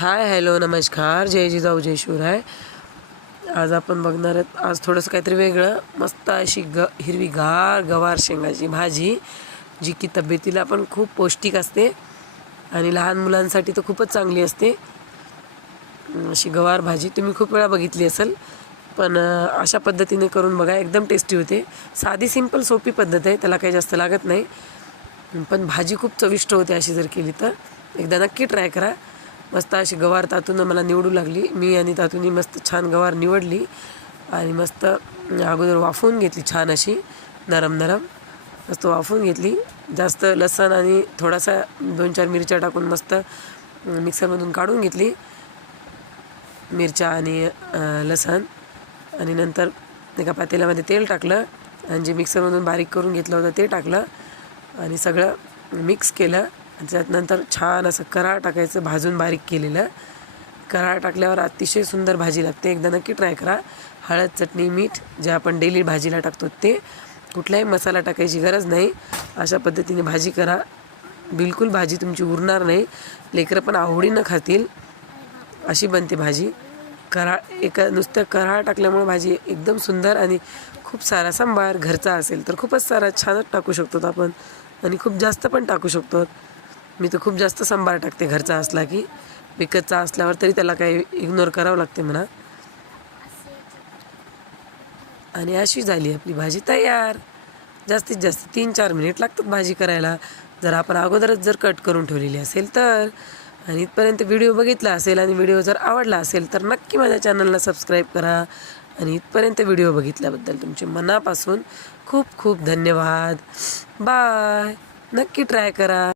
Hi hello नमस्कार जय जिजाऊ जय शिवराय. आज आपण बघणार आहेत आज थोडंसं काहीतरी वेगळं. मस्त अशी हिरवीगार गवार शेंगाची भाजी, जी की तब्येतीला पण खूप पौष्टिक असते आणि लहान मुलांसाठी तर खूपच चांगली असते. अशी गवार भाजी तुम्ही खूप वेळा बघितली असेल, पण अशा पद्धतीने करून बघा, एकदम टेस्टी होते. साधी सिंपल सोपी पद्धत आहे, त्याला काही जास्त लागत नाही, पण भाजी खूप चविष्ट होते अशी जर केली तर. एकदा नक्की ट्राय करा. मस्त अशी गवार तातून मला निवडू लागली मी, आणि तातून मस्त छान गवार निवडली आणि मस्त अगोदर वाफवून घेतली, छान अशी नरम नरम मस्त वाफवून घेतली. जास्त लसण आणि थोडासा 2-4 मिरच्या टाकून मस्त मिक्सरमधून काढून घेतली मिरच्या आणि लसण. आणि नंतर एका पातेल्यामध्ये तेल टाकलं आणि जे मिक्सरमधून बारीक करून घेतलं होतं ते टाकलं आणि सगळं मिक्स केलं. त्याच्यानंतर छान असं कराळ टाकायचं, भाजून बारीक केलेलं. कराळ टाकल्यावर अतिशय सुंदर भाजी लागते, एकदा नक्की ट्राय करा. हळद, चटणी, मीठ जे आपण डेली भाजीला टाकतो ते, कुठलाही मसाला टाकायची गरज नाही. अशा पद्धतीने भाजी करा, बिलकुल भाजी तुमची उरणार नाही, लेकरं पण आवडीनं खातील अशी बनते भाजी. नुसतं कराळ टाकल्यामुळे भाजी एकदम सुंदर. आणि खूप सारा सांबार घरचा असेल तर खूपच सारा छानच टाकू शकतो आपण, आणि खूप जास्त पण टाकू शकतो. मी तर खूप जास्त सांबार टाकते घरचा असला की. विकतचा असल्यावर तरी त्याला काही इग्नोर करावं लागते म्हणा. आणि अशी झाली आपली भाजी तयार. जास्तीत जास्त 3-4 मिनिट लागतात भाजी करायला, जर आपण अगोदरच जर कट करून ठेवलेली असेल तर. आणि इथपर्यंत व्हिडिओ बघितला असेल आणि व्हिडिओ जर आवडला असेल तर नक्की माझ्या चॅनलला सबस्क्राईब करा. आणि इथपर्यंत व्हिडिओ बघितल्याबद्दल तुमचे मनापासून खूप खूप धन्यवाद. बाय. नक्की ट्राय करा.